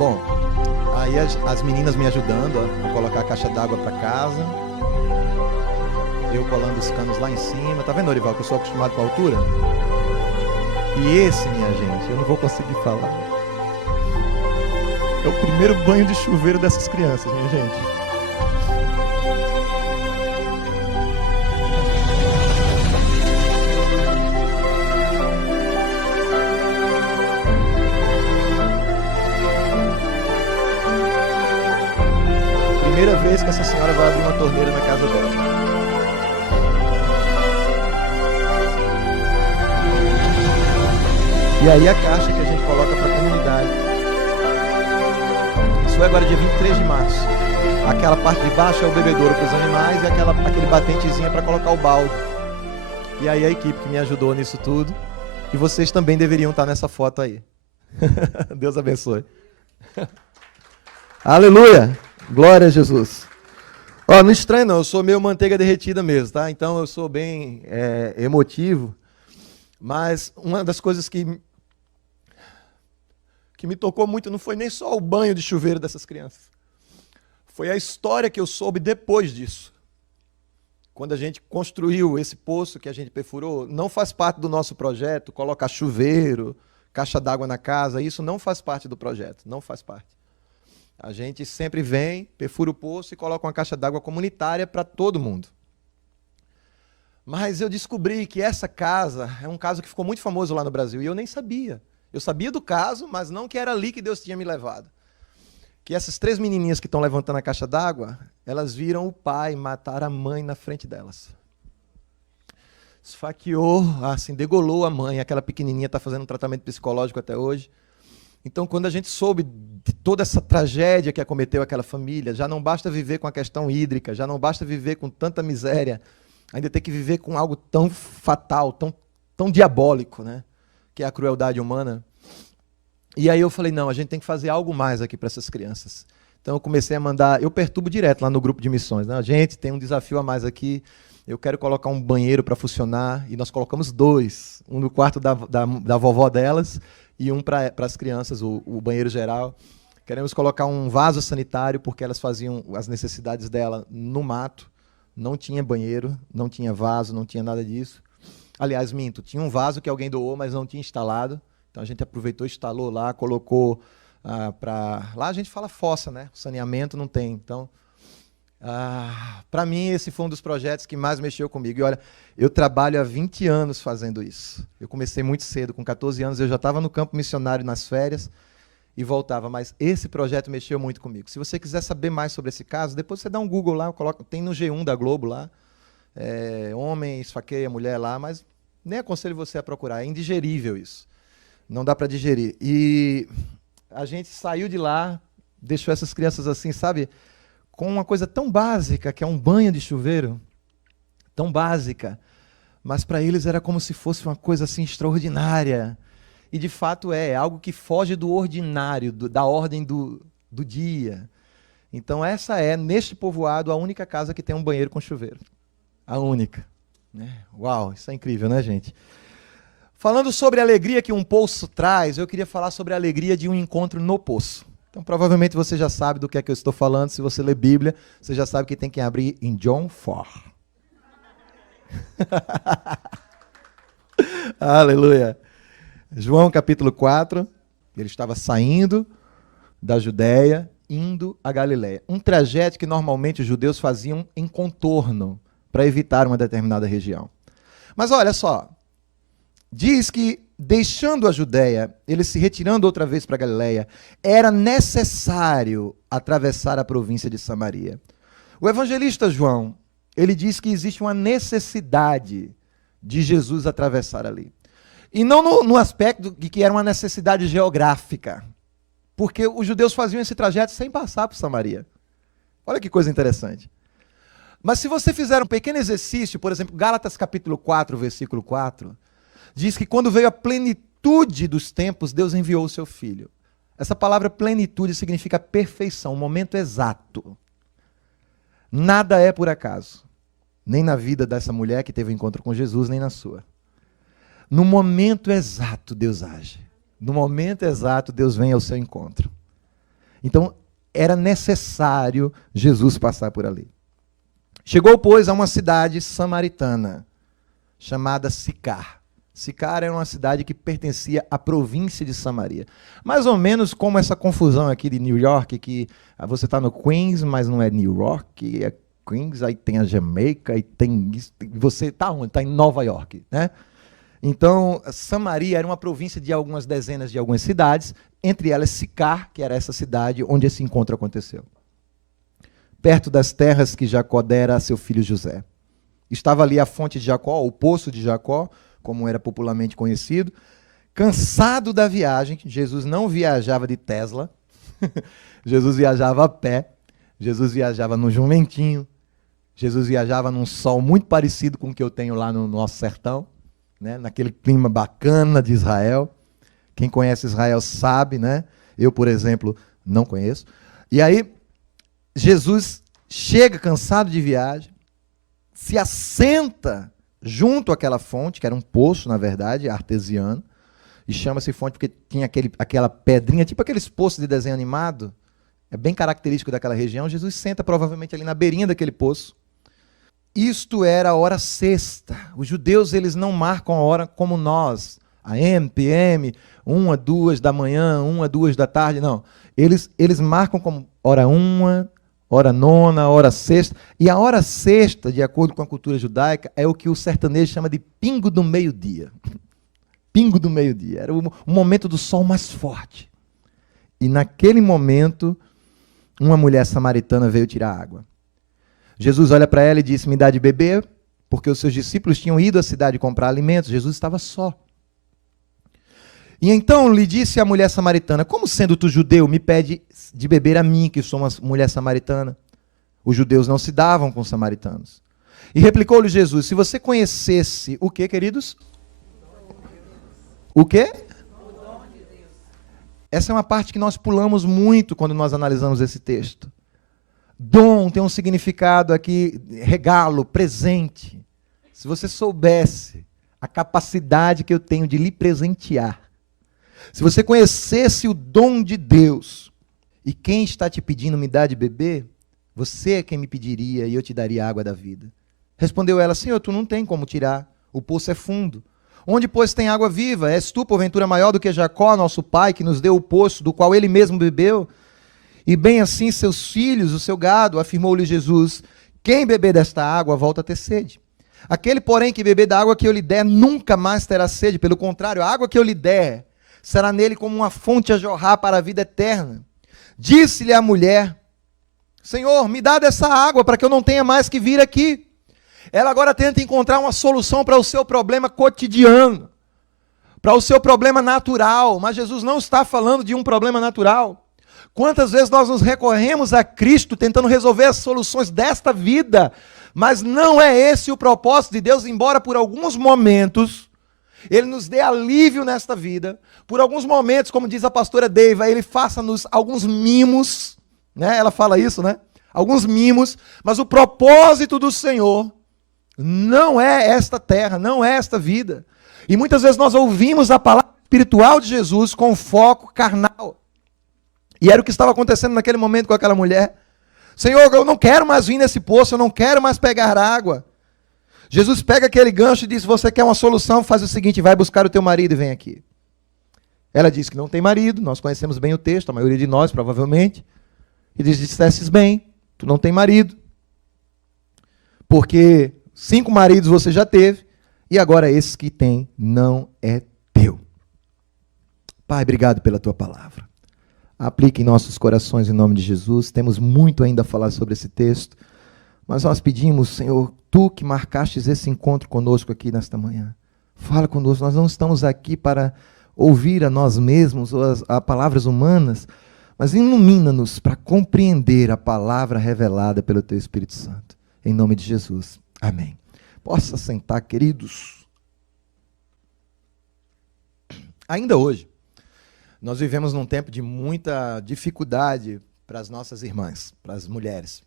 Bom, aí as meninas me ajudando a colocar a caixa d'água para casa. Eu colando os canos lá em cima. Tá vendo, Orival, que eu sou acostumado com a altura? E esse, minha gente, eu não vou conseguir falar. É o primeiro banho de chuveiro dessas crianças, minha gente. Primeira vez que essa senhora vai abrir uma torneira na casa dela. E aí a caixa que a gente coloca para a comunidade. Isso é agora dia 23 de março. Aquela parte de baixo é o bebedouro para os animais e aquele batentezinho é para colocar o balde. E aí a equipe que me ajudou nisso tudo. E vocês também deveriam estar nessa foto aí. Deus abençoe. Aleluia! Glória a Jesus. Ó, não estranho não, eu sou meio manteiga derretida mesmo, tá? Então eu sou bem emotivo. Mas uma das coisas que me tocou muito não foi nem só o banho de chuveiro dessas crianças. Foi a história que eu soube depois disso. Quando a gente construiu esse poço que a gente perfurou, não faz parte do nosso projeto colocar chuveiro, caixa d'água na casa, isso não faz parte do projeto, não faz parte. A gente sempre vem, perfura o poço e coloca uma caixa d'água comunitária para todo mundo. Mas eu descobri que essa casa é um caso que ficou muito famoso lá no Brasil e eu nem sabia. Eu sabia do caso, mas não que era ali que Deus tinha me levado. Que essas 3 menininhas que estão levantando a caixa d'água, elas viram o pai matar a mãe na frente delas. Esfaqueou, assim, degolou a mãe. Aquela pequenininha está fazendo um tratamento psicológico até hoje. Então, quando a gente soube de toda essa tragédia que acometeu aquela família, já não basta viver com a questão hídrica, já não basta viver com tanta miséria, ainda ter que viver com algo tão fatal, tão diabólico, né? Que é a crueldade humana. E aí eu falei, não, a gente tem que fazer algo mais aqui para essas crianças. Então eu comecei a mandar, eu perturbo direto lá no grupo de missões, né? A gente tem um desafio a mais aqui, eu quero colocar um banheiro para funcionar, e nós colocamos 2, um no quarto da vovó delas, e um para as crianças, o banheiro geral. Queremos colocar um vaso sanitário, porque elas faziam as necessidades dela no mato. Não tinha banheiro, não tinha vaso, não tinha nada disso. Aliás, minto, tinha um vaso que alguém doou, mas não tinha instalado. Então a gente aproveitou, instalou lá, colocou para... Lá a gente fala fossa, né? O saneamento não tem. Então, para mim, esse foi um dos projetos que mais mexeu comigo. E olha, eu trabalho há 20 anos fazendo isso. Eu comecei muito cedo, com 14 anos, eu já estava no campo missionário nas férias e voltava, mas esse projeto mexeu muito comigo. Se você quiser saber mais sobre esse caso, depois você dá um Google lá, tem no G1 da Globo lá, homem esfaqueia mulher lá, mas nem aconselho você a procurar, é indigerível isso. Não dá para digerir. E a gente saiu de lá, deixou essas crianças assim, sabe, com uma coisa tão básica, que é um banho de chuveiro, tão básica, mas para eles era como se fosse uma coisa assim extraordinária. E, de fato, é algo que foge do ordinário, da ordem do dia. Então, essa é, neste povoado, a única casa que tem um banheiro com chuveiro. A única. Né? Uau, isso é incrível, né, gente? Falando sobre a alegria que um poço traz, eu queria falar sobre a alegria de um encontro no poço. Então, provavelmente você já sabe do que é que eu estou falando. Se você lê Bíblia, você já sabe que tem que abrir em John 4. Aleluia. João capítulo 4, ele estava saindo da Judéia, indo a Galiléia. Um trajeto que normalmente os judeus faziam em contorno, para evitar uma determinada região. Mas olha só, diz que deixando a Judéia, ele se retirando outra vez para a Galiléia, era necessário atravessar a província de Samaria. O evangelista João, ele diz que existe uma necessidade de Jesus atravessar ali. E não no aspecto de que era uma necessidade geográfica, porque os judeus faziam esse trajeto sem passar por Samaria. Olha que coisa interessante. Mas se você fizer um pequeno exercício, por exemplo, Gálatas capítulo 4, versículo 4, diz que quando veio a plenitude dos tempos, Deus enviou o seu Filho. Essa palavra plenitude significa perfeição, um momento exato. Nada é por acaso, nem na vida dessa mulher que teve um encontro com Jesus, nem na sua. No momento exato, Deus age. No momento exato, Deus vem ao seu encontro. Então, era necessário Jesus passar por ali. Chegou, pois, a uma cidade samaritana, chamada Sicar. Sicar era uma cidade que pertencia à província de Samaria. Mais ou menos como essa confusão aqui de New York, que você está no Queens, mas não é New York, é Queens, aí tem a Jamaica, aí tem isso. Você está onde? Está em Nova York, né? Então, Samaria era uma província de algumas dezenas de algumas cidades, entre elas Sicar, que era essa cidade onde esse encontro aconteceu. Perto das terras que Jacó dera a seu filho José. Estava ali a fonte de Jacó, o poço de Jacó, como era popularmente conhecido. Cansado da viagem, Jesus não viajava de Tesla, Jesus viajava a pé, Jesus viajava no jumentinho, Jesus viajava num sol muito parecido com o que eu tenho lá no nosso sertão, né? Naquele clima bacana de Israel. Quem conhece Israel sabe, né? Eu, por exemplo, não conheço. E aí, Jesus chega cansado de viagem, se assenta junto àquela fonte, que era um poço, na verdade, artesiano, e chama-se fonte porque tinha aquela pedrinha, tipo aqueles poços de desenho animado, é bem característico daquela região. Jesus senta provavelmente ali na beirinha daquele poço. Isto era a hora sexta. Os judeus, eles não marcam a hora como nós, AM, PM, 1 a 2 da manhã, 1 a 2 da tarde, não. Eles marcam como hora 1, hora 9, hora sexta. E a hora sexta, de acordo com a cultura judaica, é o que o sertanejo chama de pingo do meio-dia. Pingo do meio-dia. Era o momento do sol mais forte. E naquele momento, uma mulher samaritana veio tirar água. Jesus olha para ela e disse: me dá de beber, porque os seus discípulos tinham ido à cidade comprar alimentos. Jesus estava só. E então lhe disse a mulher samaritana: como sendo tu judeu, me pede de beber a mim, que sou uma mulher samaritana? Os judeus não se davam com os samaritanos. E replicou-lhe Jesus: se você conhecesse o quê, queridos? O quê? Essa é uma parte que nós pulamos muito quando nós analisamos esse texto. Dom tem um significado aqui, regalo, presente. Se você soubesse a capacidade que eu tenho de lhe presentear, se você conhecesse o dom de Deus, e quem está te pedindo me dar de beber, você é quem me pediria e eu te daria a água da vida. Respondeu ela: Senhor, tu não tem como tirar, o poço é fundo. Onde, pois, tem água viva? És tu, porventura, maior do que Jacó, nosso pai, que nos deu o poço, do qual ele mesmo bebeu? E bem assim seus filhos, o seu gado, afirmou-lhe Jesus: quem beber desta água volta a ter sede. Aquele, porém, que beber da água que eu lhe der, nunca mais terá sede. Pelo contrário, a água que eu lhe der será nele como uma fonte a jorrar para a vida eterna. Disse-lhe a mulher: Senhor, me dá dessa água para que eu não tenha mais que vir aqui. Ela agora tenta encontrar uma solução para o seu problema cotidiano, para o seu problema natural, mas Jesus não está falando de um problema natural. Quantas vezes nós nos recorremos a Cristo tentando resolver as soluções desta vida, mas não é esse o propósito de Deus, embora por alguns momentos Ele nos dê alívio nesta vida, por alguns momentos, como diz a pastora Deiva, Ele faça-nos alguns mimos, né? Ela fala isso, né? Alguns mimos, mas o propósito do Senhor não é esta terra, não é esta vida. E muitas vezes nós ouvimos a palavra espiritual de Jesus com foco carnal. E era o que estava acontecendo naquele momento com aquela mulher. Senhor, eu não quero mais vir nesse poço, eu não quero mais pegar água. Jesus pega aquele gancho e diz: você quer uma solução? Faz o seguinte, vai buscar o teu marido e vem aqui. Ela diz que não tem marido, nós conhecemos bem o texto, a maioria de nós provavelmente. E diz: dissesses bem, tu não tem marido. Porque 5 maridos você já teve, e agora esse que tem não é teu. Pai, obrigado pela tua palavra. Aplique em nossos corações em nome de Jesus. Temos muito ainda a falar sobre esse texto, mas nós pedimos, Senhor, tu que marcastes esse encontro conosco aqui nesta manhã, fala conosco. Nós não estamos aqui para ouvir a nós mesmos ou as palavras humanas, mas ilumina-nos para compreender a palavra revelada pelo teu Espírito Santo. Em nome de Jesus. Amém. Possa sentar, queridos. Ainda hoje, nós vivemos num tempo de muita dificuldade para as nossas irmãs, para as mulheres.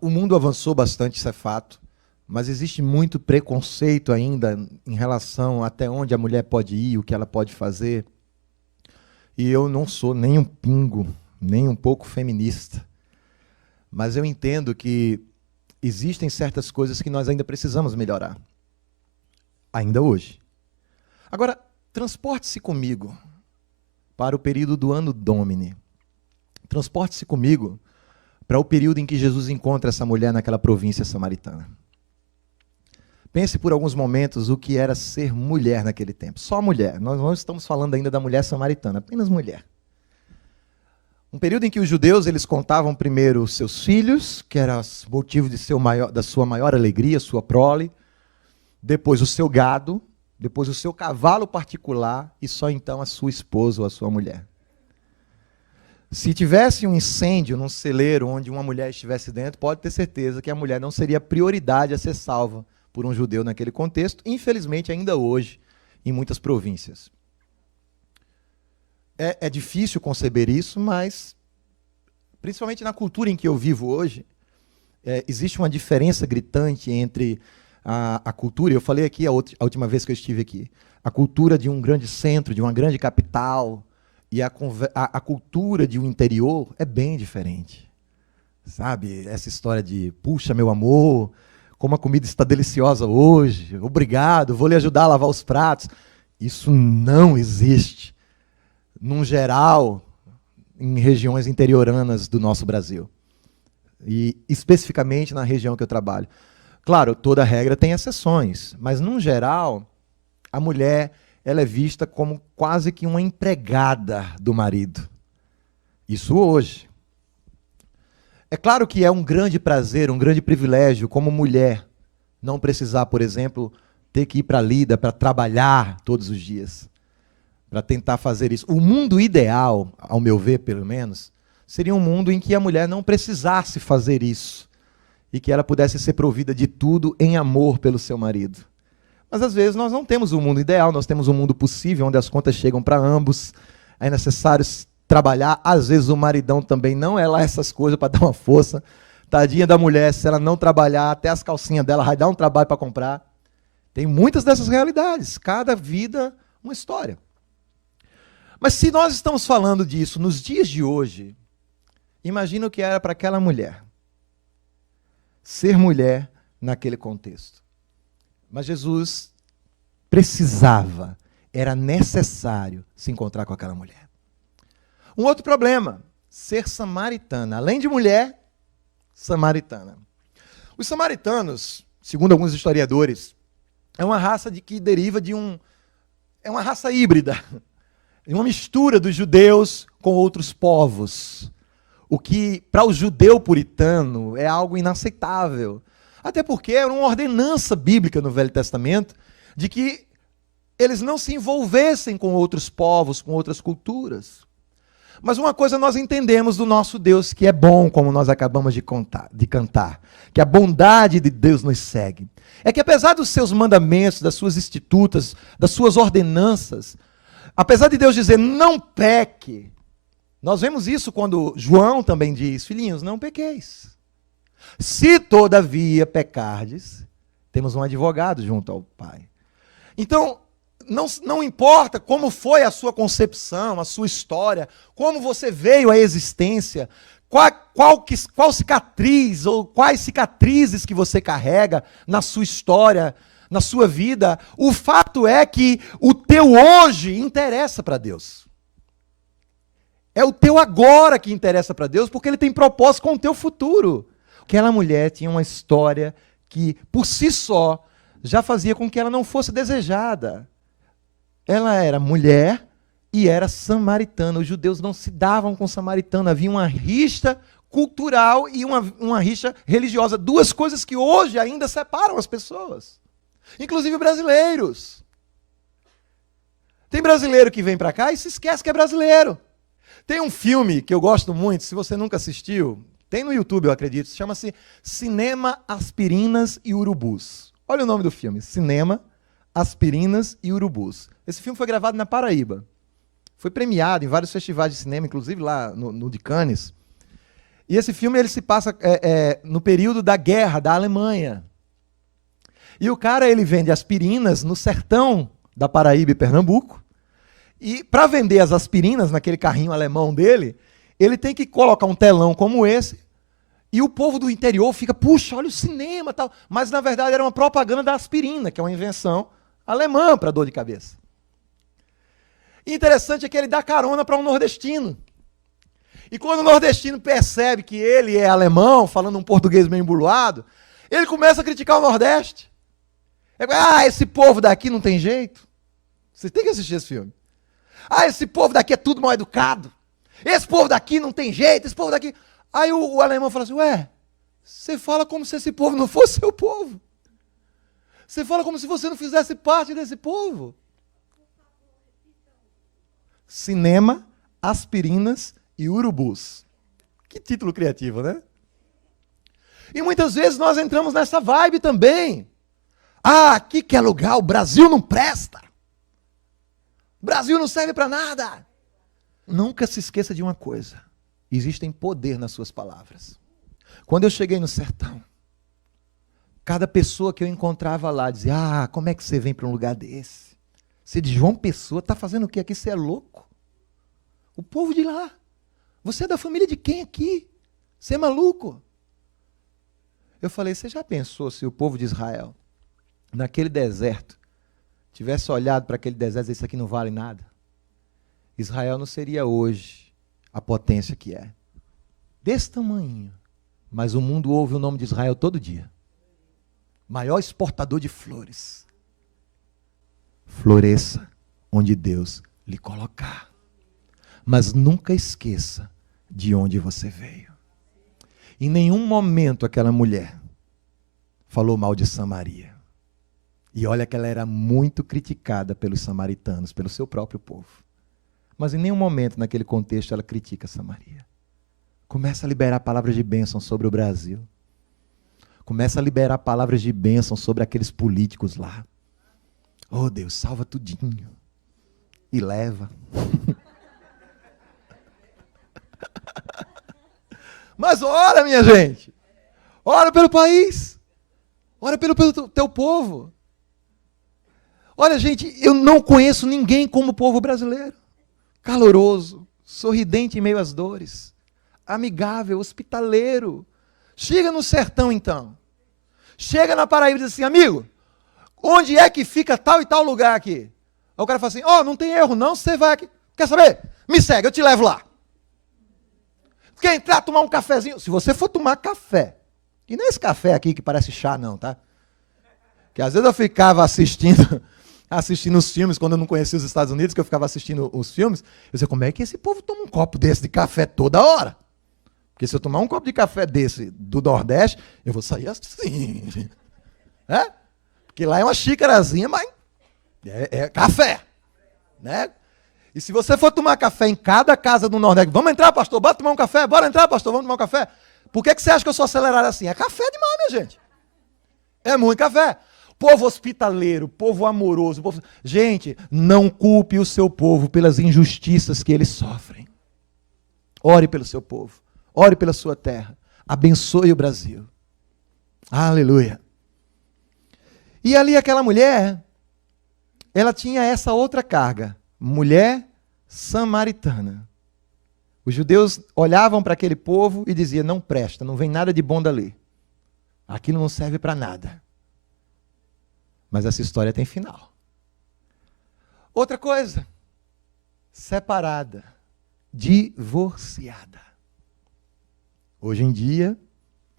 O mundo avançou bastante, isso é fato, mas existe muito preconceito ainda em relação até onde a mulher pode ir, o que ela pode fazer. E eu não sou nem um pingo, nem um pouco feminista. Mas eu entendo que existem certas coisas que nós ainda precisamos melhorar. Ainda hoje. Agora, transporte-se comigo para o período do Anno Domini. Transporte-se comigo para o período em que Jesus encontra essa mulher naquela província samaritana. Pense por alguns momentos o que era ser mulher naquele tempo. Só mulher. Nós não estamos falando ainda da mulher samaritana, apenas mulher. Um período em que os judeus eles contavam primeiro os seus filhos, que era motivo de da sua maior alegria, sua prole, depois o seu gado, depois o seu cavalo particular e só então a sua esposa ou a sua mulher. Se tivesse um incêndio num celeiro onde uma mulher estivesse dentro, pode ter certeza que a mulher não seria prioridade a ser salva por um judeu naquele contexto, infelizmente ainda hoje, em muitas províncias. É difícil conceber isso, mas, principalmente na cultura em que eu vivo hoje, existe uma diferença gritante entre a cultura, eu falei aqui a última vez que eu estive aqui, a cultura de um grande centro, de uma grande capital, e a cultura de um interior é bem diferente. Sabe, essa história de, puxa, meu amor, como a comida está deliciosa hoje, obrigado, vou lhe ajudar a lavar os pratos. Isso não existe, num geral, em regiões interioranas do nosso Brasil. E especificamente na região que eu trabalho. Claro, toda regra tem exceções, mas, num geral, a mulher ela é vista como quase que uma empregada do marido. Isso hoje. É claro que é um grande prazer, um grande privilégio, como mulher, não precisar, por exemplo, ter que ir para a lida, para trabalhar todos os dias, para tentar fazer isso. O mundo ideal, ao meu ver, pelo menos, seria um mundo em que a mulher não precisasse fazer isso e que ela pudesse ser provida de tudo em amor pelo seu marido. Mas, às vezes, nós não temos um mundo ideal, nós temos um mundo possível, onde as contas chegam para ambos, é necessário trabalhar. Às vezes, o maridão também não é lá essas coisas para dar uma força. Tadinha da mulher, se ela não trabalhar, até as calcinhas dela vai dar um trabalho para comprar. Tem muitas dessas realidades, cada vida uma história. Mas se nós estamos falando disso nos dias de hoje, imagina o que era para aquela mulher. Ser mulher naquele contexto. Mas Jesus precisava, era necessário se encontrar com aquela mulher. Um outro problema, ser samaritana. Além de mulher, samaritana. Os samaritanos, segundo alguns historiadores, é uma raça que deriva de é uma raça híbrida, uma mistura dos judeus com outros povos. O que, para o judeu puritano, é algo inaceitável. Até porque era uma ordenança bíblica no Velho Testamento de que eles não se envolvessem com outros povos, com outras culturas. Mas uma coisa nós entendemos do nosso Deus que é bom, como nós acabamos de cantar, que a bondade de Deus nos segue. É que apesar dos seus mandamentos, das suas institutas, das suas ordenanças, apesar de Deus dizer não peque, nós vemos isso quando João também diz, filhinhos, não pequeis. Se todavia pecardes, temos um advogado junto ao Pai. Então, não importa como foi a sua concepção, a sua história, como você veio à existência, qual cicatriz ou quais cicatrizes que você carrega na sua história, na sua vida, o fato é que o teu hoje interessa para Deus. É o teu agora que interessa para Deus, porque Ele tem propósito com o teu futuro. Aquela mulher tinha uma história que, por si só, já fazia com que ela não fosse desejada. Ela era mulher e era samaritana. Os judeus não se davam com samaritano. Havia uma rixa cultural e uma rixa religiosa. Duas coisas que hoje ainda separam as pessoas. Inclusive brasileiros. Tem brasileiro que vem para cá e se esquece que é brasileiro. Tem um filme que eu gosto muito, se você nunca assistiu, tem no YouTube, eu acredito, chama-se Cinema, Aspirinas e Urubus. Olha o nome do filme, Cinema, Aspirinas e Urubus. Esse filme foi gravado na Paraíba. Foi premiado em vários festivais de cinema, inclusive lá no de Cannes. E esse filme ele se passa no período da guerra da Alemanha. E o cara ele vende aspirinas no sertão da Paraíba e Pernambuco. E para vender as aspirinas naquele carrinho alemão dele, ele tem que colocar um telão como esse, e o povo do interior fica, puxa, olha o cinema e tal. Mas, na verdade, era uma propaganda da aspirina, que é uma invenção alemã para dor de cabeça. E interessante é que ele dá carona para um nordestino. E quando o nordestino percebe que ele é alemão, falando um português meio embuluado, ele começa a criticar o Nordeste. Esse povo daqui não tem jeito. Vocês têm que assistir esse filme. Esse povo daqui é tudo mal educado. Esse povo daqui não tem jeito, esse povo daqui... Aí o alemão fala assim, você fala como se esse povo não fosse seu povo. Você fala como se você não fizesse parte desse povo. Cinema, aspirinas e urubus. Que título criativo, né? E muitas vezes nós entramos nessa vibe também. Aqui que é lugar, o Brasil não presta. O Brasil não serve para nada. Nunca se esqueça de uma coisa. Existem poder nas suas palavras. Quando eu cheguei no sertão, cada pessoa que eu encontrava lá dizia, como é que você vem para um lugar desse? Você de João Pessoa, está fazendo o quê aqui? Você é louco? O povo de lá. Você é da família de quem aqui? Você é maluco? Eu falei, você já pensou se o povo de Israel, naquele deserto, tivesse olhado para aquele deserto e disse, isso aqui não vale nada? Israel não seria hoje a potência que é. Desse tamanho. Mas o mundo ouve o nome de Israel todo dia. Maior exportador de flores. Floresça onde Deus lhe colocar. Mas nunca esqueça de onde você veio. Em nenhum momento aquela mulher falou mal de Samaria. E olha que ela era muito criticada pelos samaritanos, pelo seu próprio povo. Mas em nenhum momento naquele contexto ela critica Samaria. Começa a liberar palavras de bênção sobre o Brasil. Começa a liberar palavras de bênção sobre aqueles políticos lá. Oh Deus, salva tudinho. E leva. Mas ora, minha gente. Ora pelo país. Ora pelo teu povo. Olha, gente, eu não conheço ninguém como o povo brasileiro. Caloroso, sorridente em meio às dores, amigável, hospitaleiro. Chega no sertão, então. Chega na Paraíba e diz assim, amigo, onde é que fica tal e tal lugar aqui? Aí o cara fala assim, não tem erro não, você vai aqui. Quer saber? Me segue, eu te levo lá. Quer entrar, tomar um cafezinho? Se você for tomar café, e não é esse café aqui que parece chá não, tá? Que às vezes eu ficava assistindo os filmes, quando eu não conhecia os Estados Unidos, que eu ficava assistindo os filmes, eu dizia, como é que esse povo toma um copo desse de café toda hora? Porque se eu tomar um copo de café desse do Nordeste, eu vou sair assim. Porque lá é uma xícarazinha, mas é café. Né? E se você for tomar café em cada casa do Nordeste, vamos entrar, pastor, bora tomar um café? Bora entrar, pastor, vamos tomar um café? Por que você acha que eu sou acelerado assim? É café demais, minha gente. É muito café. Povo hospitaleiro, povo amoroso. Gente, não culpe o seu povo pelas injustiças que eles sofrem. Ore pelo seu povo. Ore pela sua terra. Abençoe o Brasil. Aleluia. E ali aquela mulher, ela tinha essa outra carga. Mulher samaritana. Os judeus olhavam para aquele povo e diziam, não presta, não vem nada de bom dali. Aquilo não serve para nada. Mas essa história tem final. Outra coisa, separada, divorciada. Hoje em dia,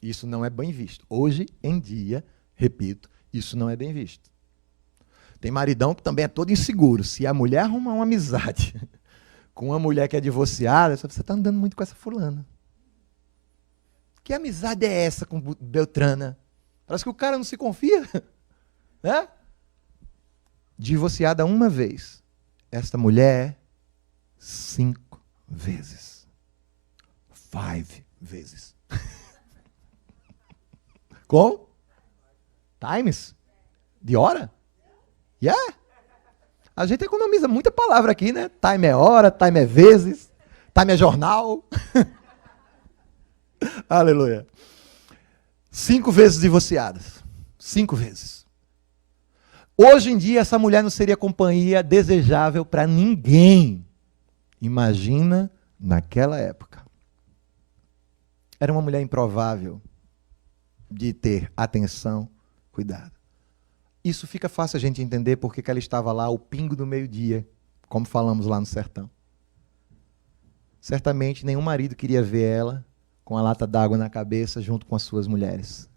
isso não é bem visto. Hoje em dia, repito, isso não é bem visto. Tem maridão que também é todo inseguro. Se a mulher arrumar uma amizade com uma mulher que é divorciada, você está andando muito com essa fulana. Que amizade é essa com Beltrana? Parece que o cara não se confia. Né? Divorciada uma vez. Esta mulher, 5 vezes. 5 vezes. Com? Times? De hora? Yeah. A gente economiza muita palavra aqui, né? Time é hora, time é vezes, time é jornal. Aleluia. 5 vezes divorciadas. 5 vezes. Hoje em dia, essa mulher não seria companhia desejável para ninguém. Imagina naquela época. Era uma mulher improvável de ter atenção, cuidado. Isso fica fácil a gente entender porque que ela estava lá ao pingo do meio-dia, como falamos lá no sertão. Certamente nenhum marido queria ver ela com a lata d'água na cabeça junto com as suas mulheres.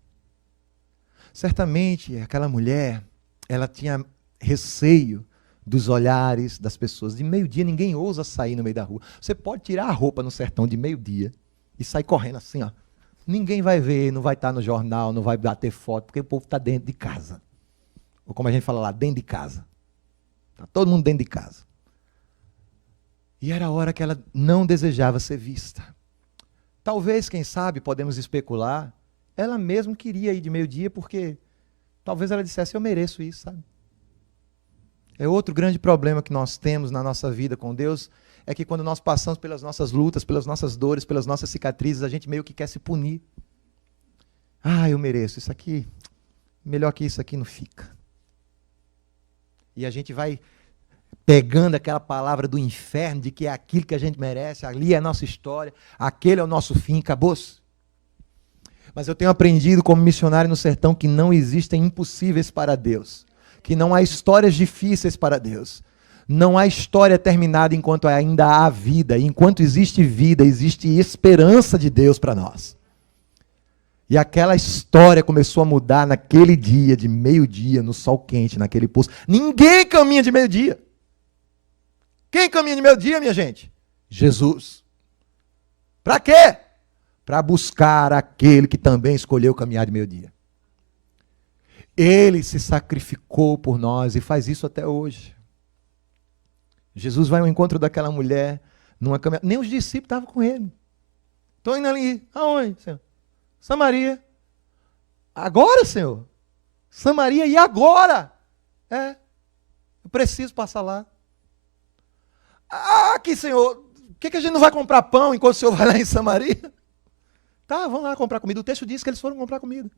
Certamente aquela mulher, ela tinha receio dos olhares das pessoas. De meio-dia ninguém ousa sair no meio da rua. Você pode tirar a roupa no sertão de meio-dia e sair correndo assim, ó. Ninguém vai ver, não vai estar no jornal, não vai bater foto, porque o povo está dentro de casa. Ou como a gente fala lá, dentro de casa. Está todo mundo dentro de casa. E era a hora que ela não desejava ser vista. Talvez, quem sabe, podemos especular, ela mesma queria ir de meio-dia porque talvez ela dissesse, eu mereço isso, sabe? É outro grande problema que nós temos na nossa vida com Deus, é que quando nós passamos pelas nossas lutas, pelas nossas dores, pelas nossas cicatrizes, a gente meio que quer se punir. Ah, eu mereço, isso aqui, melhor que isso aqui não fica. E a gente vai pegando aquela palavra do inferno, de que é aquilo que a gente merece, ali é a nossa história, aquele é o nosso fim, acabou-se. Mas eu tenho aprendido como missionário no sertão que não existem impossíveis para Deus, que não há histórias difíceis para Deus, não há história terminada enquanto ainda há vida, e enquanto existe vida, existe esperança de Deus para nós. E aquela história começou a mudar naquele dia, de meio-dia, no sol quente, naquele poço. Ninguém caminha de meio-dia. Quem caminha de meio-dia, minha gente? Jesus. Para quê? Para buscar aquele que também escolheu caminhar de meio-dia. Ele se sacrificou por nós e faz isso até hoje. Jesus vai ao encontro daquela mulher numa caminhada. Nem os discípulos estavam com ele. Estou indo ali. Aonde, Senhor? Samaria. Agora, Senhor? Samaria e agora? Eu preciso passar lá. Ah, aqui, Senhor, por que a gente não vai comprar pão enquanto o Senhor vai lá em Samaria? Tá, vamos lá comprar comida. O texto diz que eles foram comprar comida.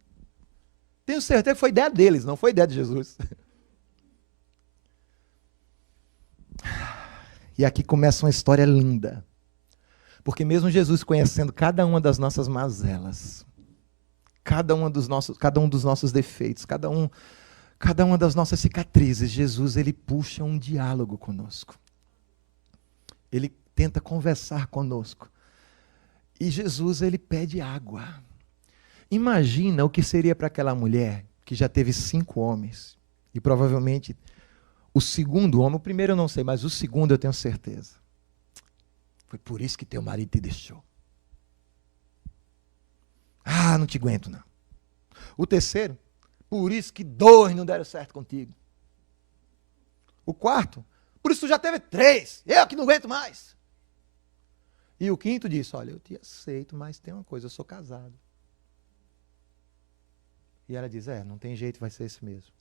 Tenho certeza que foi ideia deles, não foi ideia de Jesus. E aqui começa uma história linda. Porque mesmo Jesus conhecendo cada uma das nossas mazelas, cada um dos nossos defeitos, cada uma das nossas cicatrizes, Jesus, ele puxa um diálogo conosco. Ele tenta conversar conosco. E Jesus, ele pede água. Imagina o que seria para aquela mulher que já teve 5 homens. E provavelmente o segundo homem, o primeiro eu não sei, mas o segundo eu tenho certeza. Foi por isso que teu marido te deixou. Ah, não te aguento não. O terceiro, por isso que 2 não deram certo contigo. O quarto, por isso tu já teve 3, eu que não aguento mais. E o quinto disse, olha, eu te aceito, mas tem uma coisa, eu sou casado. E ela diz, não tem jeito, vai ser esse mesmo.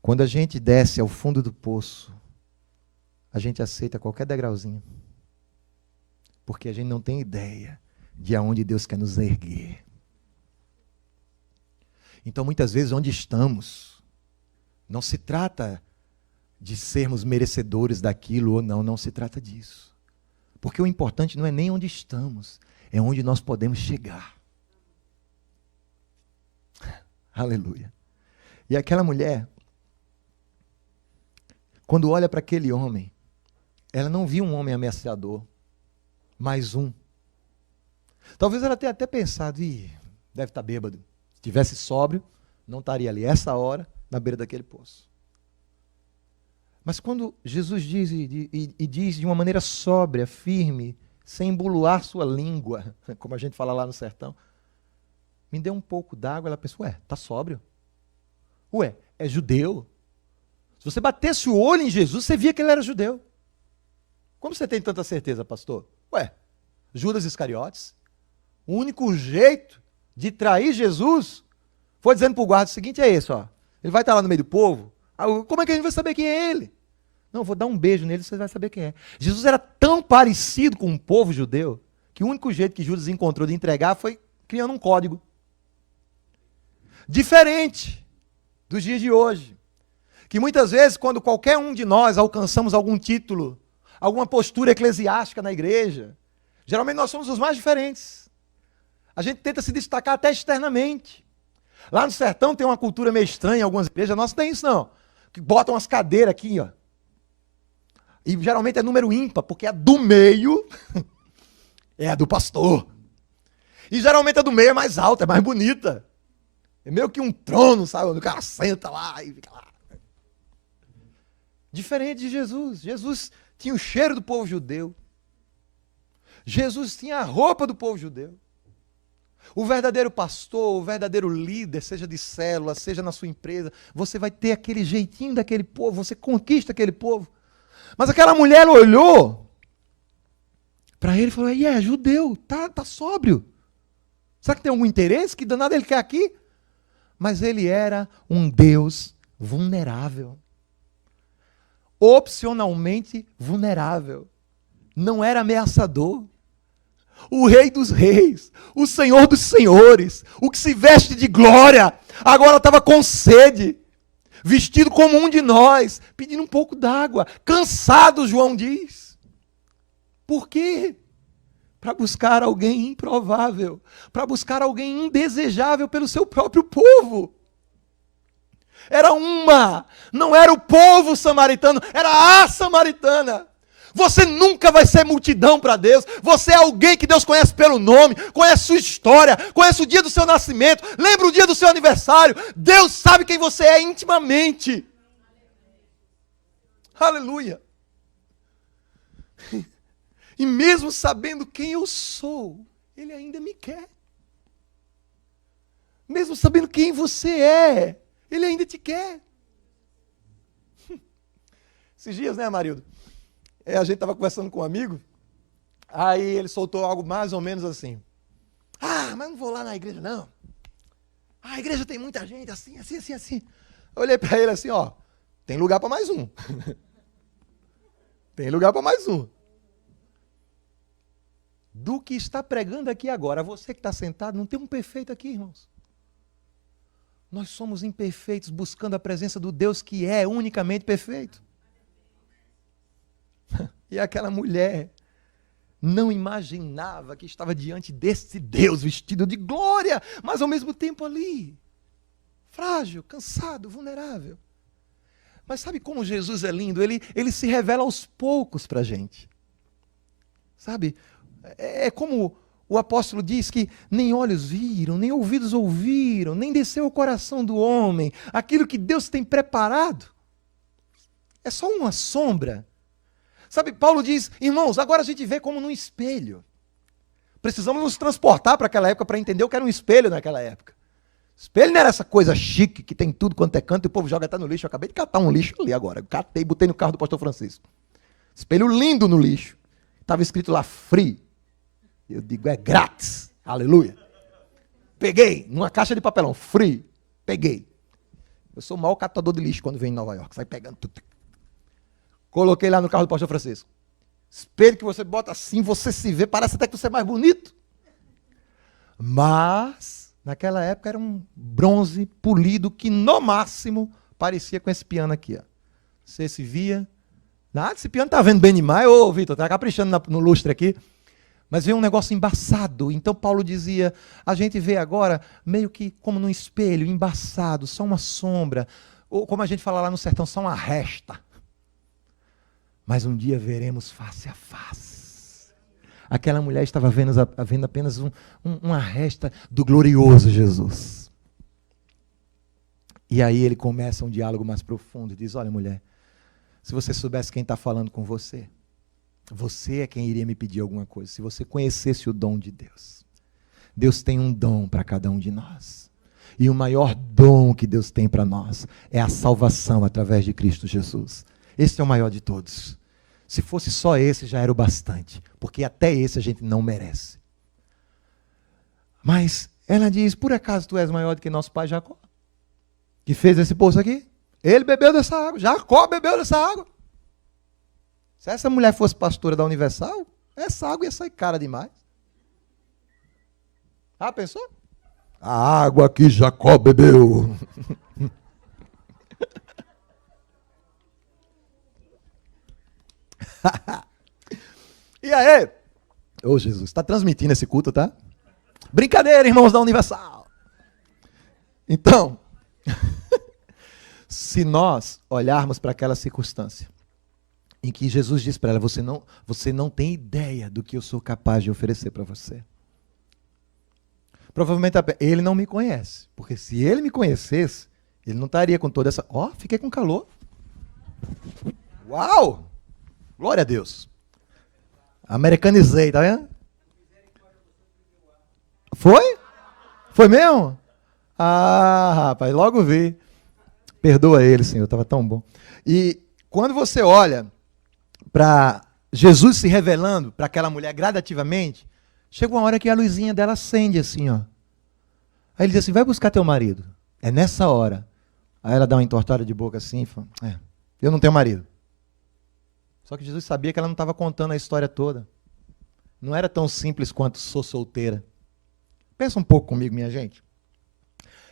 Quando a gente desce ao fundo do poço, a gente aceita qualquer degrauzinho. Porque a gente não tem ideia de aonde Deus quer nos erguer. Então, muitas vezes, onde estamos, não se trata de sermos merecedores daquilo ou não, não se trata disso. Porque o importante não é nem onde estamos, é onde nós podemos chegar. Aleluia. E aquela mulher, quando olha para aquele homem, ela não viu um homem ameaçador, mas um. Talvez ela tenha até pensado, deve estar bêbado. Se estivesse sóbrio, não estaria ali, essa hora, na beira daquele poço. Mas quando Jesus diz e diz de uma maneira sóbria, firme, sem embuluar sua língua, como a gente fala lá no sertão, me dê um pouco d'água, ela pensa, está sóbrio? É judeu? Se você batesse o olho em Jesus, você via que ele era judeu. Como você tem tanta certeza, pastor? Judas Iscariotes, o único jeito de trair Jesus foi dizendo para o guarda o seguinte, é esse, ele vai estar lá no meio do povo, como é que a gente vai saber quem é ele? Não, vou dar um beijo nele, você vai saber quem é. Jesus era tão parecido com o povo judeu, que o único jeito que Judas encontrou de entregar foi criando um código. Diferente. dos dias de hoje. Que muitas vezes, quando qualquer um de nós alcançamos algum título, alguma postura eclesiástica na igreja, geralmente nós somos os mais diferentes. A gente tenta se destacar até externamente. Lá no sertão tem uma cultura meio estranha em algumas igrejas, nós não tem isso não. Que botam umas cadeiras aqui, ó. E geralmente é número ímpar, porque a do meio é a do pastor. E geralmente a do meio é mais alta, é mais bonita. É meio que um trono, sabe? O cara senta lá e fica lá. Diferente de Jesus. Jesus tinha o cheiro do povo judeu. Jesus tinha a roupa do povo judeu. O verdadeiro pastor, o verdadeiro líder, seja de célula, seja na sua empresa, você vai ter aquele jeitinho daquele povo, você conquista aquele povo. Mas aquela mulher olhou para ele e falou, é judeu, tá sóbrio. Será que tem algum interesse? Que danado ele quer aqui? Mas ele era um Deus vulnerável. Opcionalmente vulnerável. Não era ameaçador. O Rei dos Reis, o Senhor dos Senhores, o que se veste de glória, agora estava com sede, vestido como um de nós, pedindo um pouco d'água, cansado, João diz. Por quê? Para buscar alguém improvável, para buscar alguém indesejável pelo seu próprio povo. Não era o povo samaritano, era a samaritana. Você nunca vai ser multidão para Deus. Você é alguém que Deus conhece pelo nome, conhece sua história, conhece o dia do seu nascimento, lembra o dia do seu aniversário. Deus sabe quem você é intimamente. Aleluia. E mesmo sabendo quem eu sou, Ele ainda me quer. Mesmo sabendo quem você é, Ele ainda te quer. Esses dias, né, Amarildo? A gente estava conversando com um amigo, aí ele soltou algo mais ou menos assim. Mas não vou lá na igreja, não. A igreja tem muita gente, assim. Eu olhei para ele assim, ó, tem lugar para mais um. Tem lugar para mais um. Do que está pregando aqui agora, você que está sentado, não tem um perfeito aqui, irmãos. Nós somos imperfeitos buscando a presença do Deus que é unicamente perfeito. E aquela mulher não imaginava que estava diante desse Deus vestido de glória, mas ao mesmo tempo ali, frágil, cansado, vulnerável. Mas sabe como Jesus é lindo? Ele se revela aos poucos para a gente. Sabe? É como o apóstolo diz que nem olhos viram, nem ouvidos ouviram, nem desceu ao coração do homem aquilo que Deus tem preparado. É só uma sombra. Sabe, Paulo diz, irmãos, agora a gente vê como num espelho. Precisamos nos transportar para aquela época para entender o que era um espelho naquela época. Espelho não era essa coisa chique que tem tudo quanto é canto e o povo joga até no lixo. Eu acabei de catar um lixo ali agora. Eu catei e botei no carro do pastor Francisco. Espelho lindo no lixo. Estava escrito lá, free. Eu digo, é grátis. Aleluia. Peguei, numa caixa de papelão, free. Peguei. Eu sou o maior catador de lixo quando venho em Nova York. Sai pegando tudo. Coloquei lá no carro do pastor Francisco. Espelho que você bota assim, você se vê, parece até que você é mais bonito. Mas, naquela época, era um bronze polido que, no máximo, parecia com esse piano aqui. Ó. Você se via. Esse piano tá vendo bem demais. Ô, Vitor, tá caprichando no lustre aqui. Mas veio um negócio embaçado. Então, Paulo dizia, a gente vê agora meio que como num espelho, embaçado, só uma sombra. Ou, como a gente fala lá no sertão, só uma resta. Mas um dia veremos face a face. Aquela mulher estava vendo apenas uma resta do glorioso Jesus. E aí ele começa um diálogo mais profundo. Diz, olha mulher, se você soubesse quem está falando com você, você é quem iria me pedir alguma coisa. Se você conhecesse o dom de Deus. Deus tem um dom para cada um de nós. E o maior dom que Deus tem para nós é a salvação através de Cristo Jesus. Esse é o maior de todos. Se fosse só esse, já era o bastante. Porque até esse a gente não merece. Mas ela diz, por acaso tu és maior do que nosso pai Jacó? Que fez esse poço aqui? Ele bebeu dessa água. Jacó bebeu dessa água. Se essa mulher fosse pastora da Universal, essa água ia sair cara demais. Pensou? A água que Jacó bebeu. E aí? Ô Jesus, está transmitindo esse culto, tá? Brincadeira, irmãos da Universal. Então, se nós olharmos para aquela circunstância em que Jesus diz para ela, você não tem ideia do que eu sou capaz de oferecer para você. Provavelmente ele não me conhece, porque se ele me conhecesse, ele não estaria com toda essa... Ó, fiquei com calor. Uau! Glória a Deus. Americanizei, tá vendo? Foi? Foi mesmo? Ah, rapaz, logo vi. Perdoa ele, Senhor, estava tão bom. E quando você olha para Jesus se revelando para aquela mulher gradativamente, chega uma hora que a luzinha dela acende assim, ó. Aí ele diz assim, vai buscar teu marido. É nessa hora. Aí ela dá uma entortada de boca assim e fala, eu não tenho marido. Só que Jesus sabia que ela não estava contando a história toda. Não era tão simples quanto sou solteira. Pensa um pouco comigo, minha gente.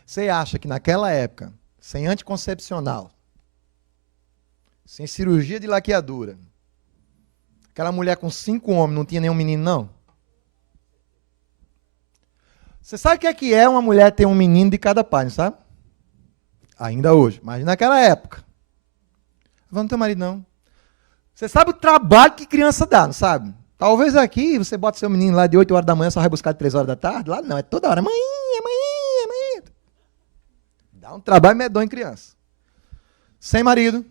Você acha que naquela época, sem anticoncepcional, sem cirurgia de laqueadura, aquela mulher com 5 homens não tinha nenhum menino, não? Você sabe o que é uma mulher ter um menino de cada pai, não sabe? Ainda hoje, mas naquela época. Não tem marido, não. Você sabe o trabalho que criança dá, não sabe? Talvez aqui você bota seu menino lá de 8 horas da manhã, só vai buscar de 3 horas da tarde. Lá não, é toda hora. Mãe. Dá um trabalho medonho em criança. Sem marido,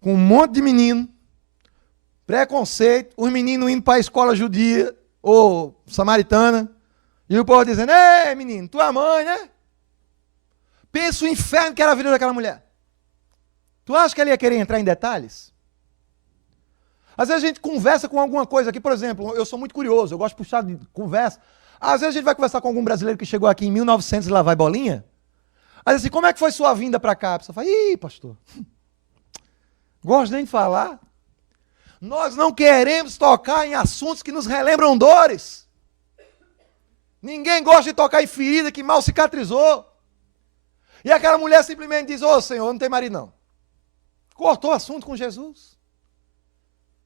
com um monte de menino, preconceito, os meninos indo para a escola judia ou samaritana, e o povo dizendo, ei menino, tua mãe, né? Pensa o inferno que era a vida daquela mulher. Tu acha que ela ia querer entrar em detalhes? Às vezes a gente conversa com alguma coisa aqui, por exemplo, eu sou muito curioso, eu gosto de puxar de conversa. Às vezes a gente vai conversar com algum brasileiro que chegou aqui em 1900 e lá vai bolinha. Aí assim, como é que foi sua vinda para cá? A pessoa fala, ih, pastor, gosto nem de falar. Nós não queremos tocar em assuntos que nos relembram dores. Ninguém gosta de tocar em ferida que mal cicatrizou. E aquela mulher simplesmente diz, ô Senhor, não tem marido não. Cortou o assunto com Jesus.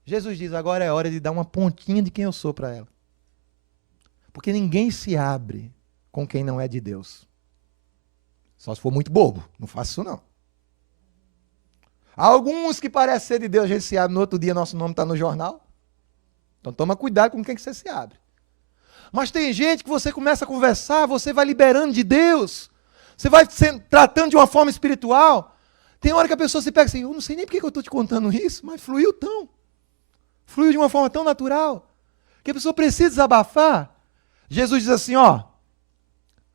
Jesus diz, agora é hora de dar uma pontinha de quem eu sou para ela. Porque ninguém se abre com quem não é de Deus. Só se for muito bobo, não faço isso não. Alguns que parecem ser de Deus, a gente se abre, no outro dia nosso nome está no jornal. Então toma cuidado com quem que você se abre. Mas tem gente que você começa a conversar, você vai liberando de Deus, você vai tratando de uma forma espiritual. Tem hora que a pessoa se pega assim, eu não sei nem por que eu estou te contando isso, mas fluiu de uma forma tão natural, que a pessoa precisa desabafar. Jesus diz assim, ó,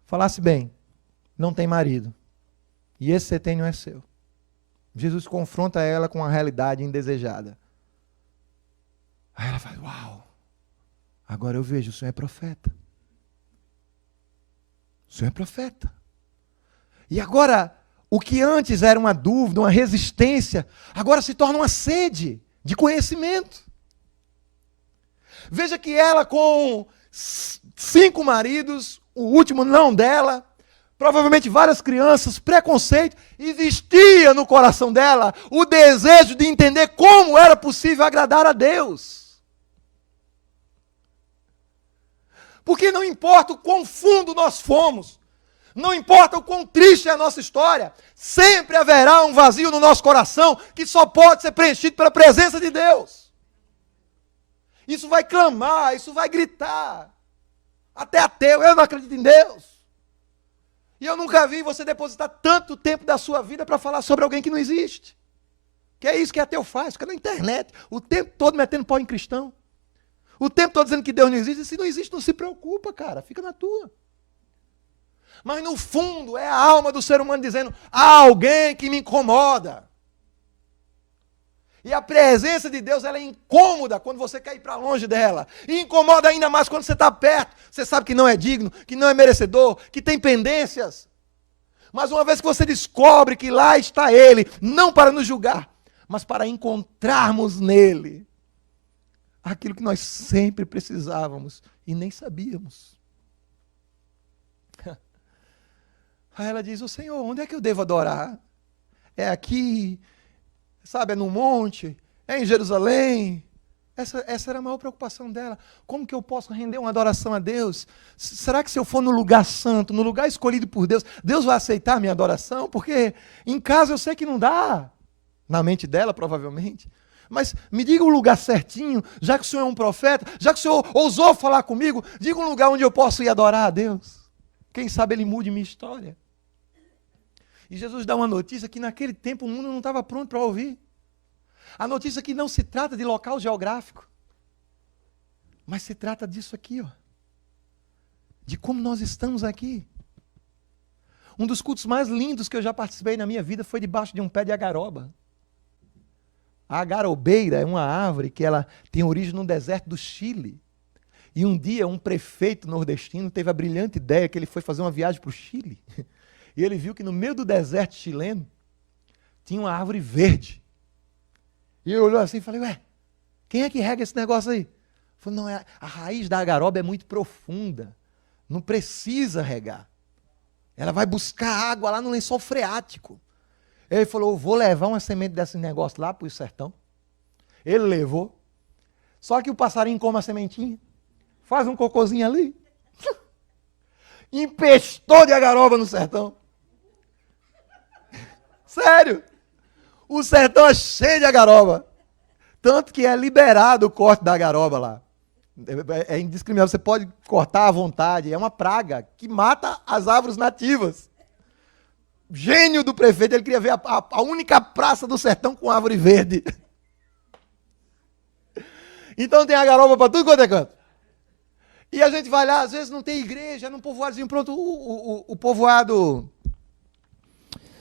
falasse bem, não tem marido, e esse você tem não é seu. Jesus confronta ela com a realidade indesejada. Aí ela fala, uau, agora eu vejo, o Senhor é profeta. O Senhor é profeta. E agora, o que antes era uma dúvida, uma resistência, agora se torna uma sede de conhecimento. Veja que ela com 5 maridos, o último não dela, provavelmente várias crianças, preconceito, existia no coração dela o desejo de entender como era possível agradar a Deus. Porque não importa o quão fundo nós fomos, não importa o quão triste é a nossa história, sempre haverá um vazio no nosso coração que só pode ser preenchido pela presença de Deus. Isso vai clamar, isso vai gritar. Até ateu, eu não acredito em Deus. E eu nunca vi você depositar tanto tempo da sua vida para falar sobre alguém que não existe. Que é isso que ateu faz, fica na internet, o tempo todo metendo pau em cristão. O tempo todo dizendo que Deus não existe. E se não existe, não se preocupa, cara, fica na tua. Mas no fundo é a alma do ser humano dizendo, há alguém que me incomoda. E a presença de Deus, ela é incômoda quando você quer ir para longe dela. E incomoda ainda mais quando você está perto. Você sabe que não é digno, que não é merecedor, que tem pendências. Mas uma vez que você descobre que lá está Ele, não para nos julgar, mas para encontrarmos nele aquilo que nós sempre precisávamos e nem sabíamos. Aí ela diz, ô Senhor, onde é que eu devo adorar? É aqui, sabe, é no monte, É em Jerusalém. Essa era a maior preocupação dela. Como que eu posso render uma adoração a Deus? Será que se eu for no lugar santo, no lugar escolhido por Deus, Deus vai aceitar a minha adoração? Porque em casa eu sei que não dá. Na mente dela, provavelmente. Mas me diga o lugar certinho, já que o Senhor é um profeta, já que o Senhor ousou falar comigo, diga um lugar onde eu posso ir adorar a Deus. Quem sabe Ele mude minha história. E Jesus dá uma notícia que naquele tempo o mundo não estava pronto para ouvir. A notícia que não se trata de local geográfico, mas se trata disso aqui, ó, de como nós estamos aqui. Um dos cultos mais lindos que eu já participei na minha vida foi debaixo de um pé de agaroba. A agarobeira é uma árvore que ela tem origem no deserto do Chile. E um dia um prefeito nordestino teve a brilhante ideia que ele foi fazer uma viagem para o Chile. E ele viu que no meio do deserto chileno tinha uma árvore verde. E ele olhou assim e falei, ué, quem é que rega esse negócio aí? Ele falou, não, a raiz da agaroba é muito profunda. Não precisa regar. Ela vai buscar água lá no lençol freático. Ele falou, eu vou levar uma semente desse negócio lá para o sertão. Ele levou. Só que o passarinho come a sementinha, faz um cocôzinho ali, empestou de agaroba no sertão. Sério. O sertão é cheio de agaroba. Tanto que é liberado o corte da agaroba lá. É indiscriminado, você pode cortar à vontade. É uma praga que mata as árvores nativas. Gênio do prefeito, ele queria ver a única praça do sertão com árvore verde. Então tem agaroba para tudo quanto é canto. E a gente vai lá, às vezes não tem igreja, é num povoadozinho pronto. O povoado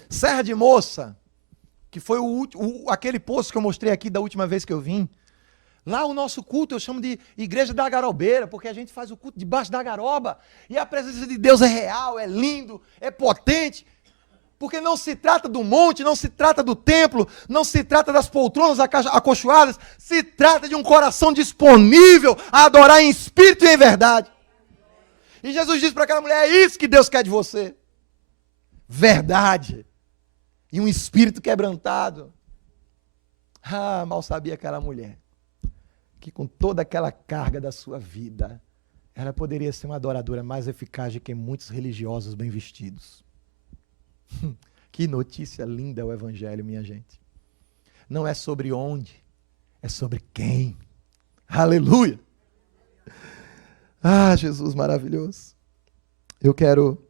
Serra de Moça, que foi aquele poço que eu mostrei aqui da última vez que eu vim. Lá o nosso culto eu chamo de igreja da garobeira, porque a gente faz o culto debaixo da garoba. E a presença de Deus é real, é lindo, é potente. Porque não se trata do monte, não se trata do templo, não se trata das poltronas acolchoadas, se trata de um coração disponível a adorar em espírito e em verdade. E Jesus disse para aquela mulher, é isso que Deus quer de você. Verdade. E um espírito quebrantado. Ah, mal sabia aquela mulher que com toda aquela carga da sua vida, ela poderia ser uma adoradora mais eficaz do que muitos religiosos bem vestidos. Que notícia linda é o Evangelho, minha gente. Não é sobre onde, é sobre quem. Aleluia! Ah, Jesus maravilhoso. Eu quero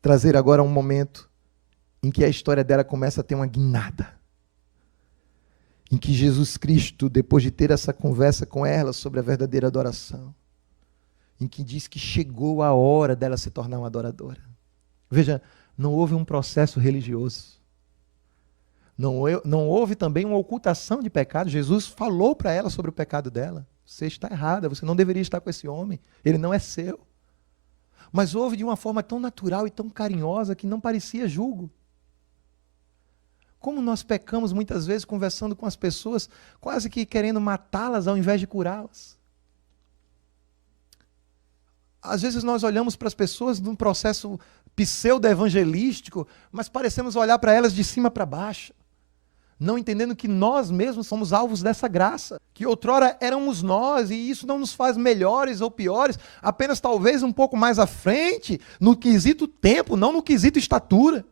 trazer agora um momento em que a história dela começa a ter uma guinada. Em que Jesus Cristo, depois de ter essa conversa com ela sobre a verdadeira adoração, em que diz que chegou a hora dela se tornar uma adoradora. Veja, não houve um processo religioso. Não houve também uma ocultação de pecado. Jesus falou para ela sobre o pecado dela. Você está errada, você não deveria estar com esse homem. Ele não é seu. Mas houve de uma forma tão natural e tão carinhosa que não parecia julgo. Como nós pecamos muitas vezes conversando com as pessoas, quase que querendo matá-las ao invés de curá-las. Às vezes nós olhamos para as pessoas num processo pseudo-evangelístico, mas parecemos olhar para elas de cima para baixo, não entendendo que nós mesmos somos alvos dessa graça, que outrora éramos nós, e isso não nos faz melhores ou piores, apenas talvez um pouco mais à frente, no quesito tempo, não no quesito estatura.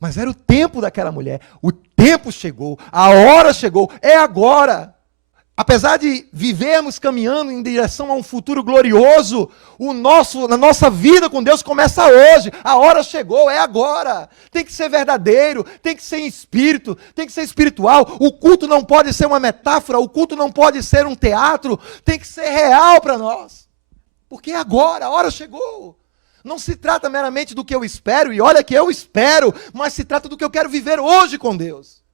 Mas era o tempo daquela mulher, o tempo chegou, a hora chegou, é agora. Apesar de vivermos caminhando em direção a um futuro glorioso, na nossa vida com Deus começa hoje. A hora chegou, é agora. Tem que ser verdadeiro, tem que ser em espírito, tem que ser espiritual. O culto não pode ser uma metáfora, o culto não pode ser um teatro, tem que ser real para nós. Porque é agora, a hora chegou. Não se trata meramente do que eu espero, e olha que eu espero, mas se trata do que eu quero viver hoje com Deus.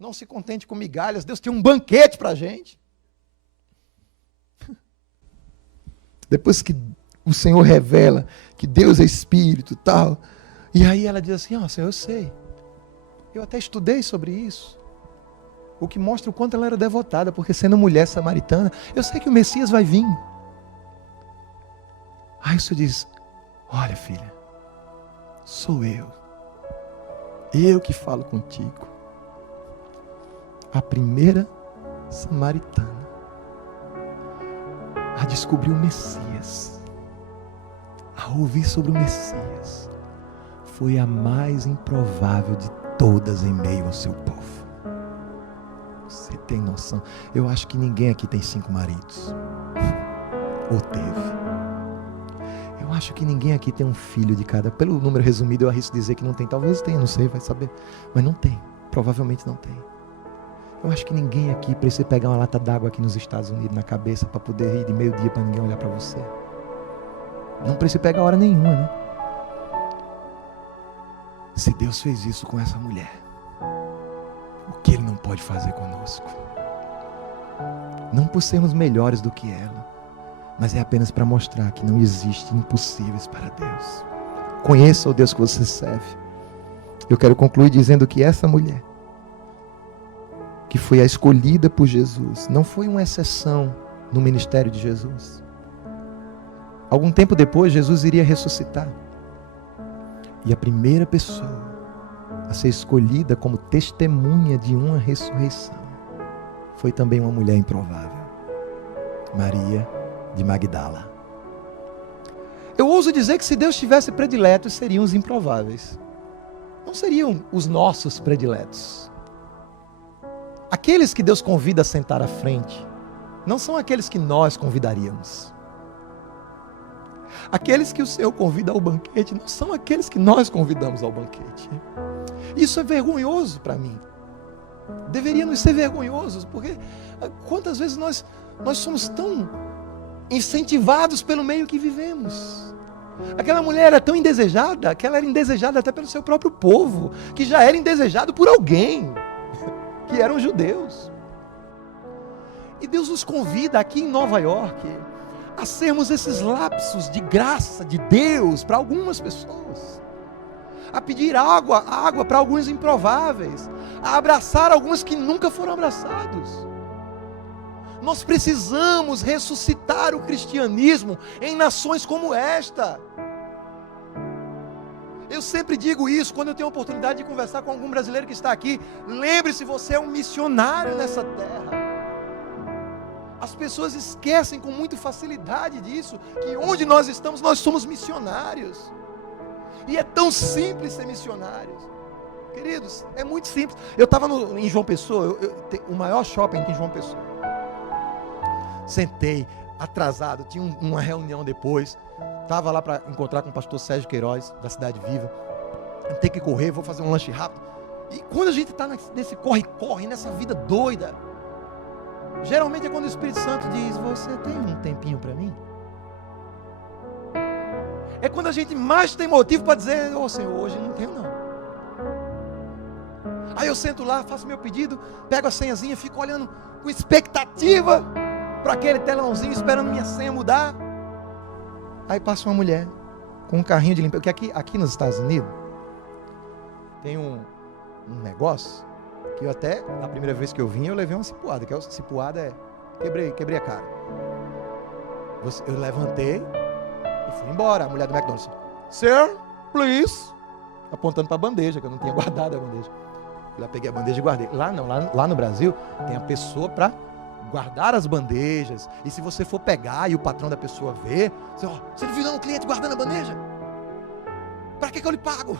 Não se contente com migalhas, Deus tem um banquete para a gente. Depois que o Senhor revela que Deus é Espírito e tal, e aí ela diz assim, Senhor, eu sei, eu até estudei sobre isso, o que mostra o quanto ela era devotada, porque sendo mulher samaritana, eu sei que o Messias vai vir. Aí o Senhor diz, olha filha, sou eu. Eu que falo contigo. A primeira samaritana a descobrir o Messias, a ouvir sobre o Messias, foi a mais improvável de todas em meio ao seu povo. Você tem noção? Eu acho que ninguém aqui tem 5 maridos. Ou teve. Eu acho que ninguém aqui tem um filho de cada. Pelo número resumido, eu arrisco dizer que não tem. Talvez tenha, não sei, vai saber. Mas não tem. Provavelmente não tem. Eu acho que ninguém aqui precisa pegar uma lata d'água aqui nos Estados Unidos na cabeça para poder ir de meio-dia para ninguém olhar para você. Não precisa pegar hora nenhuma, né? Se Deus fez isso com essa mulher, o que Ele não pode fazer conosco? Não por sermos melhores do que ela, mas é apenas para mostrar que não existe impossíveis para Deus. Conheça o Deus que você serve. Eu quero concluir dizendo que essa mulher, que foi a escolhida por Jesus, não foi uma exceção no ministério de Jesus. Algum tempo depois, Jesus iria ressuscitar. E a primeira pessoa a ser escolhida como testemunha de uma ressurreição foi também uma mulher improvável, Maria de Magdala. Eu ouso dizer que se Deus tivesse prediletos, seriam os improváveis. Não seriam os nossos prediletos. Aqueles que Deus convida a sentar à frente, não são aqueles que nós convidaríamos. Aqueles que o Senhor convida ao banquete, não são aqueles que nós convidamos ao banquete. Isso é vergonhoso para mim. Deveria nos ser vergonhoso, porque quantas vezes nós somos tão incentivados pelo meio que vivemos. Aquela mulher era tão indesejada, que ela era indesejada até pelo seu próprio povo, que já era indesejado por alguém, que eram judeus. E Deus nos convida aqui em Nova York a sermos esses lapsos de graça de Deus para algumas pessoas, a pedir água para alguns improváveis, a abraçar alguns que nunca foram abraçados. Nós precisamos ressuscitar o cristianismo em nações como esta. Eu sempre digo isso quando eu tenho a oportunidade de conversar com algum brasileiro que está aqui. Lembre-se, você é um missionário nessa terra. As pessoas esquecem com muita facilidade disso, que onde nós estamos, nós somos missionários. E é tão simples ser missionários. Queridos, é muito simples. Eu estava em João Pessoa, o maior shopping aqui em João Pessoa. Sentei, atrasado, tinha uma reunião depois. Estava lá para encontrar com o pastor Sérgio Queiroz, da Cidade Viva. Tem que correr, vou fazer um lanche rápido. E quando a gente está nesse corre-corre, nessa vida doida, geralmente é quando o Espírito Santo diz: você tem um tempinho para mim? É quando a gente mais tem motivo para dizer: ô Senhor, hoje não tenho não. Aí eu sento lá, faço meu pedido, pego a senhazinha, fico olhando com expectativa para aquele telãozinho, esperando minha senha mudar. Aí passa uma mulher com um carrinho de limpeza, porque aqui nos Estados Unidos tem um negócio que eu até, na primeira vez que eu vim, eu levei uma cipuada, que a cipuada é, quebrei a cara. Eu levantei e fui embora. A mulher do McDonald's: Sir, please, apontando para a bandeja, que eu não tinha guardado a bandeja. Eu lá peguei a bandeja e guardei. Lá não, lá no Brasil tem a pessoa para guardar as bandejas. E se você for pegar e o patrão da pessoa ver, você não viu um cliente guardando a bandeja? Para que eu lhe pago?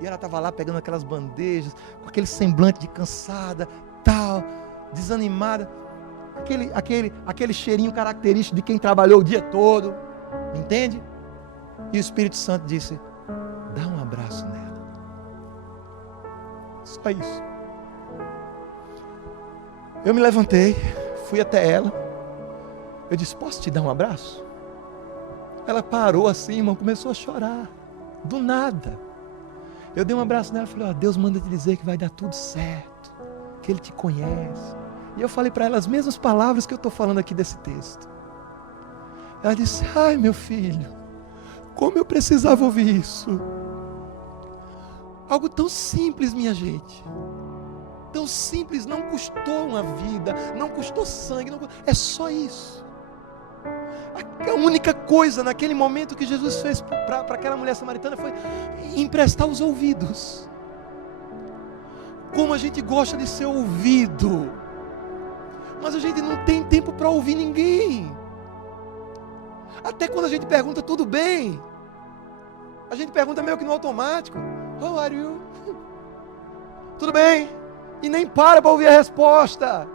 E ela estava lá pegando aquelas bandejas, com aquele semblante de cansada, tal, desanimada, aquele cheirinho característico de quem trabalhou o dia todo, entende? E o Espírito Santo disse: dá um abraço nela. Só isso. Eu me levantei, fui até ela, eu disse: posso te dar um abraço? Ela parou assim, irmão, começou a chorar, do nada. Eu dei um abraço nela e falei: Deus manda te dizer que vai dar tudo certo, que Ele te conhece. E eu falei para ela as mesmas palavras que eu estou falando aqui desse texto. Ela disse: ai meu filho, como eu precisava ouvir isso. Algo tão simples, minha gente. Tão simples, não custou uma vida, não custou sangue, é só isso. A única coisa naquele momento que Jesus fez para aquela mulher samaritana foi emprestar os ouvidos. Como a gente gosta de ser ouvido. Mas a gente não tem tempo para ouvir ninguém. Até quando a gente pergunta tudo bem, a gente pergunta meio que no automático. How are you? Tudo bem? E nem para ouvir a resposta.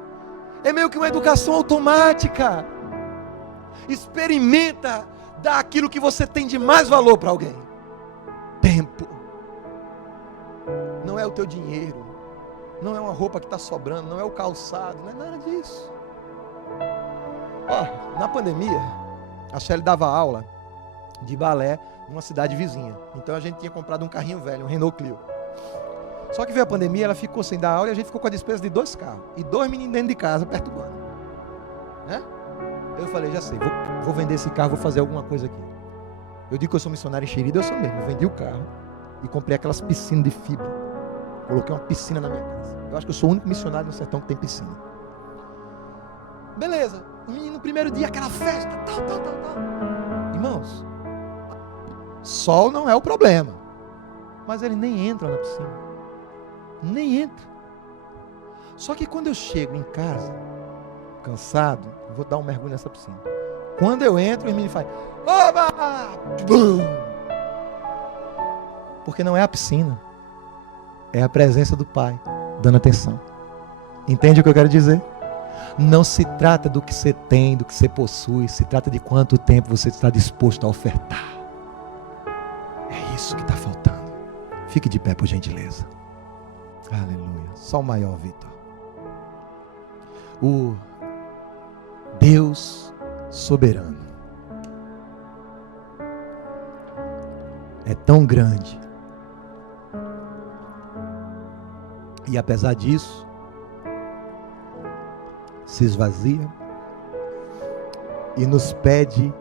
É meio que uma educação automática. Experimenta dar aquilo que você tem de mais valor para alguém. Tempo. Não é o teu dinheiro. Não é uma roupa que está sobrando. Não é o calçado. Não é nada disso. Ó, na pandemia, a Shelly dava aula de balé numa cidade vizinha. Então a gente tinha comprado um carrinho velho, um Renault Clio. Só que veio a pandemia, ela ficou sem dar aula e a gente ficou com a despesa de 2 carros. E 2 meninos dentro de casa, perturbando. Né? Eu falei, já sei, vou vender esse carro, vou fazer alguma coisa aqui. Eu digo que eu sou missionário enxerido, eu sou mesmo. Eu vendi o carro e comprei aquelas piscinas de fibra. Coloquei uma piscina na minha casa. Eu acho que eu sou o único missionário no sertão que tem piscina. Beleza. O menino, no primeiro dia, aquela festa, tal. Irmãos, sol não é o problema. Mas ele nem entra na piscina. Nem entra. Só que quando eu chego em casa, cansado, eu vou dar um mergulho nessa piscina. Quando eu entro, o menino faz, oba! Bum! Porque não é a piscina. É a presença do Pai, dando atenção. Entende o que eu quero dizer? Não se trata do que você tem, do que você possui. Se trata de quanto tempo você está disposto a ofertar. É isso que está faltando. Fique de pé, por gentileza. Aleluia. Só o maior, Vitor. O Deus soberano é tão grande. E apesar disso, se esvazia e nos pede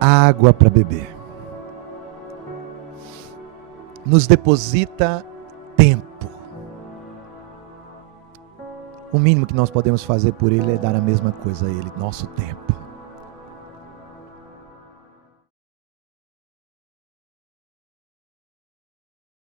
água para beber. Nos deposita tempo. O mínimo que nós podemos fazer por Ele é dar a mesma coisa a Ele, nosso tempo.